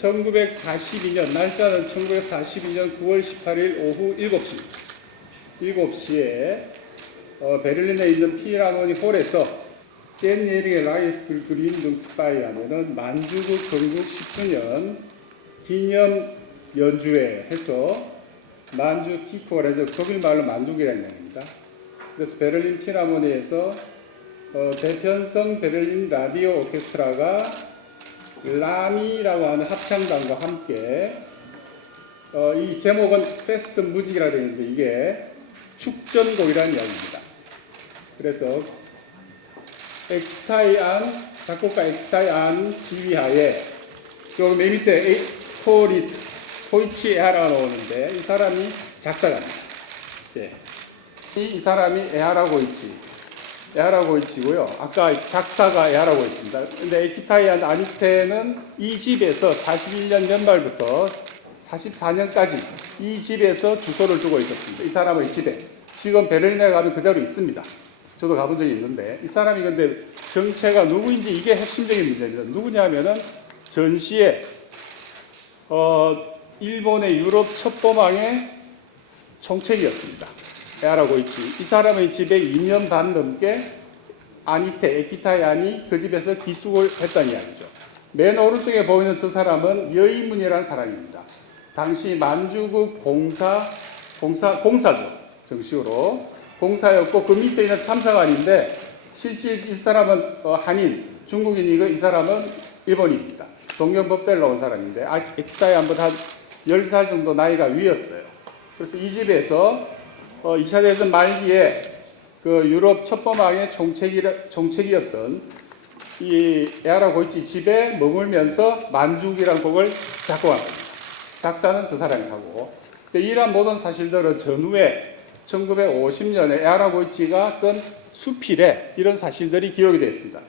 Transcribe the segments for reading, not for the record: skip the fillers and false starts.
1942년, 날짜는 1942년 9월 18일 오후 7시. 7시에 베를린에 있는 필하모니 홀에서 젠 예링의 라이스 그린 등 스파이 하면은 만주국 건국 10주년 기념 연주회 해서 만주 티코를 해서 독일 말로 만주국이라는 이야기입니다. 그래서 베를린 필하모니에서 대편성 베를린 라디오 오케스트라가 라미라고 하는 합창단과 함께 이 제목은 페스트 무직이라 되어 있는데 이게 축전곡이라는 이야기입니다. 그래서 작곡가 엑타이 안 지휘하에 여기 맨 밑에 토이치 에하라가 나오는데 이 사람이 작사가입니다. 예. 이 사람이 에하라 고이치고요. 아까 작사가 에하라 고이치입니다. 근데 에키타이 안 아니테는 이 집에서 41년 연말부터 44년까지 이 집에서 주소를 두고 있었습니다. 이 사람의 집에. 지금 베를린에 가면 그대로 있습니다. 저도 가본 적이 있는데 이 사람이 근데 정체가 누구인지 이게 핵심적인 문제입니다. 누구냐면은 전시에 일본의 유럽 첩보망의 총책이었습니다. 에하라 고이치. 이 사람의 집에 2년 반 넘게 에키타이 안이 그 집에서 기숙을 했다는 이야기죠. 맨 오른쪽에 보이는 저 사람은 여의문이라는 사람입니다. 당시 만주국 공사죠. 정식으로. 공사였고 그 밑에 있는 참사관인데 실제 이 사람은 한인, 중국인이고 이 사람은 일본인입니다. 동경법대를 나온 사람인데 에키타이 안보다 한 10살 정도 나이가 위였어요. 그래서 이 집에서 2차 대전 말기에 그 유럽 첩보망의 총책이었던 이 에하라 고이치 집에 머물면서 만주국이라는 곡을 작곡한 겁니다. 작사는 저 사람이 하고 이러한 모든 사실들은 전후에 1950년에 에하라 고이치가 쓴 수필에 이런 사실들이 기록이 되어 있습니다.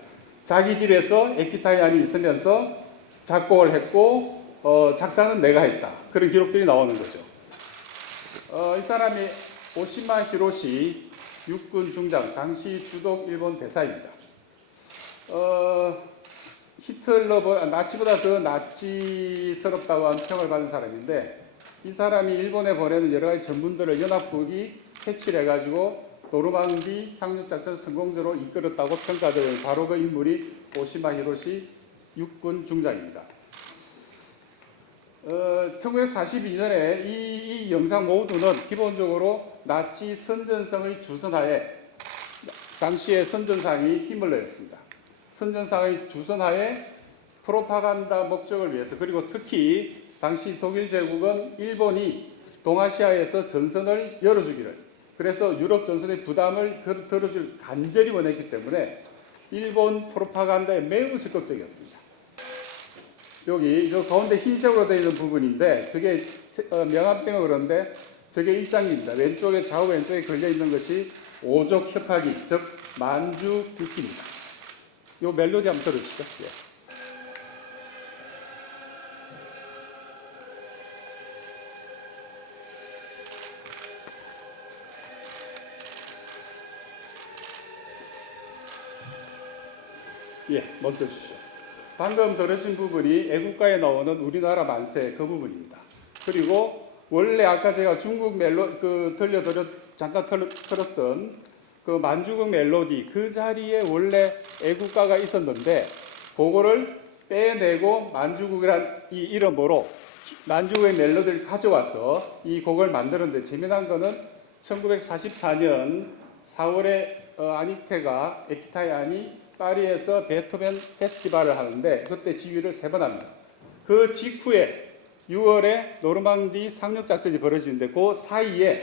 자기 집에서 에키타이 안이 있으면서 작곡을 했고 작사는 내가 했다. 그런 기록들이 나오는 거죠. 이 사람이 오시마 히로시 육군 중장, 당시 주독 일본 대사입니다. 나치보다 더 나치스럽다고 하는 평을 받은 사람인데 이 사람이 일본에 보내는 여러 가지 전문들을 연합국이 캐치를 해가지고 노르망디 상륙작전을 성공적으로 이끌었다고 평가되는 바로 그 인물이 오시마 히로시 육군 중장입니다. 1942년에 이 영상 모두는 기본적으로 나치 선전성의 주선하에 당시의 선전상이 힘을 내었습니다. 선전상의 주선하에 프로파간다 목적을 위해서 그리고 특히 당시 독일 제국은 일본이 동아시아에서 전선을 열어주기를 그래서 유럽 전선의 부담을 들어줄 간절히 원했기 때문에 일본 프로파간다에 매우 적극적이었습니다. 여기 저 가운데 흰색으로 되어 있는 부분인데 저게 명함 때문에 그런데 저게 1장입니다. 왼쪽에 좌우 왼쪽에 걸려 있는 것이 오족 협파기 즉 만주 국기입니다. 이 멜로디 한번 들어주시죠. 예. 예, 멈춰 주시죠. 방금 들으신 부분이 애국가에 나오는 우리나라 만세 그 부분입니다. 그리고 원래 아까 제가 중국 잠깐 틀었던 그 만주국 멜로디 그 자리에 원래 애국가가 있었는데 그거를 빼내고 만주국이란 이 이름으로 만주국의 멜로디를 가져와서 이 곡을 만드는데 재미난 거는 1944년 4월에 에키타이 안이 파리에서 베토벤 페스티벌을 하는데 그때 지휘를 3번 합니다. 그 직후에 6월에 노르망디 상륙작전이 벌어지는데 그 사이에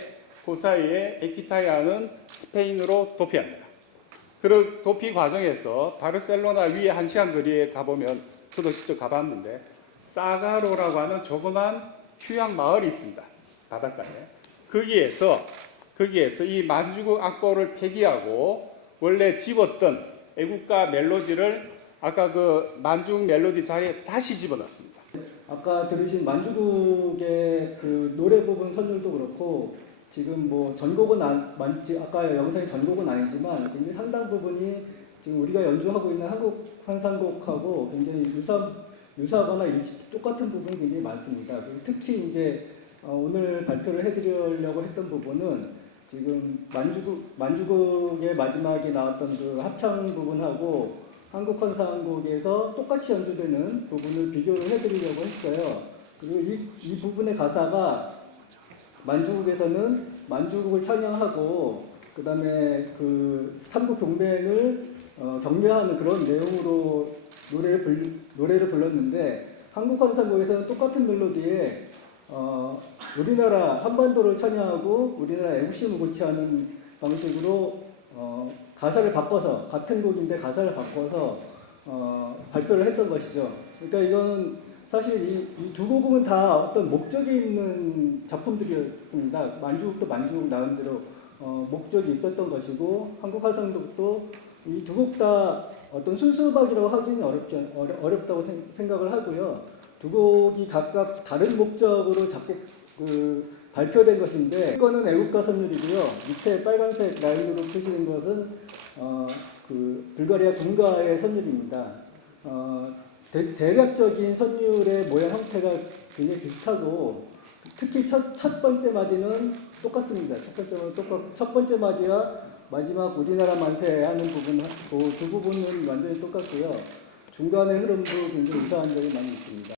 에키타이 안은 스페인으로 도피합니다. 그 도피 과정에서 바르셀로나 위에 1시간 거리에 가보면 저도 직접 가봤는데 사가로라고 하는 조그만 휴양 마을이 있습니다. 바닷가에. 거기에서 이 만주국 악보를 폐기하고 원래 집었던 애국가 멜로디를 아까 그 만주국 멜로디 자리에 다시 집어넣습니다. 아까 들으신 만주국의 그 노래 부분 선율도 그렇고 지금 뭐 전곡은 아까 영상의 전곡은 아니지만 굉장히 상당 부분이 지금 우리가 연주하고 있는 한국 환상곡하고 굉장히 유사하거나 똑같은 부분이 굉장히 많습니다. 특히 이제 오늘 발표를 해드리려고 했던 부분은 지금 만주국의 마지막에 나왔던 그 합창 부분하고 한국 헌상곡에서 똑같이 연주되는 부분을 비교를 해드리려고 했어요. 그리고 이 부분의 가사가 만주국에서는 만주국을 찬양하고 그 다음에 그 삼국 동맹을 격려하는 그런 내용으로 노래를 불렀는데 한국 환상곡에서는 똑같은 멜로디에 우리나라 한반도를 찬양하고 우리나라 애국심을 고취하는 방식으로 가사를 바꿔서 같은 곡인데 가사를 바꿔서 발표를 했던 것이죠. 그러니까 이건 사실 이 두 곡은 다 어떤 목적이 있는 작품들이었습니다. 만주국도 만주국 나름대로 목적이 있었던 것이고 한국 화성곡도 이 두 곡 다 어떤 순수 음악이라고 하기는 어렵다고 생각을 하고요. 두 곡이 각각 다른 목적으로 발표된 것인데 이거는 애국가 선율이고요. 밑에 빨간색 라인으로 표시된 것은 그 불가리아 군가의 선율입니다. 대략적인 선율의 모양 형태가 굉장히 비슷하고 특히 첫 번째 마디는 똑같습니다. 첫 번째 마디와 마지막 우리나라 만세 하는 부분, 그 두 부분은 완전히 똑같고요. 중간의 흐름도 굉장히 유사한 점이 많이 있습니다.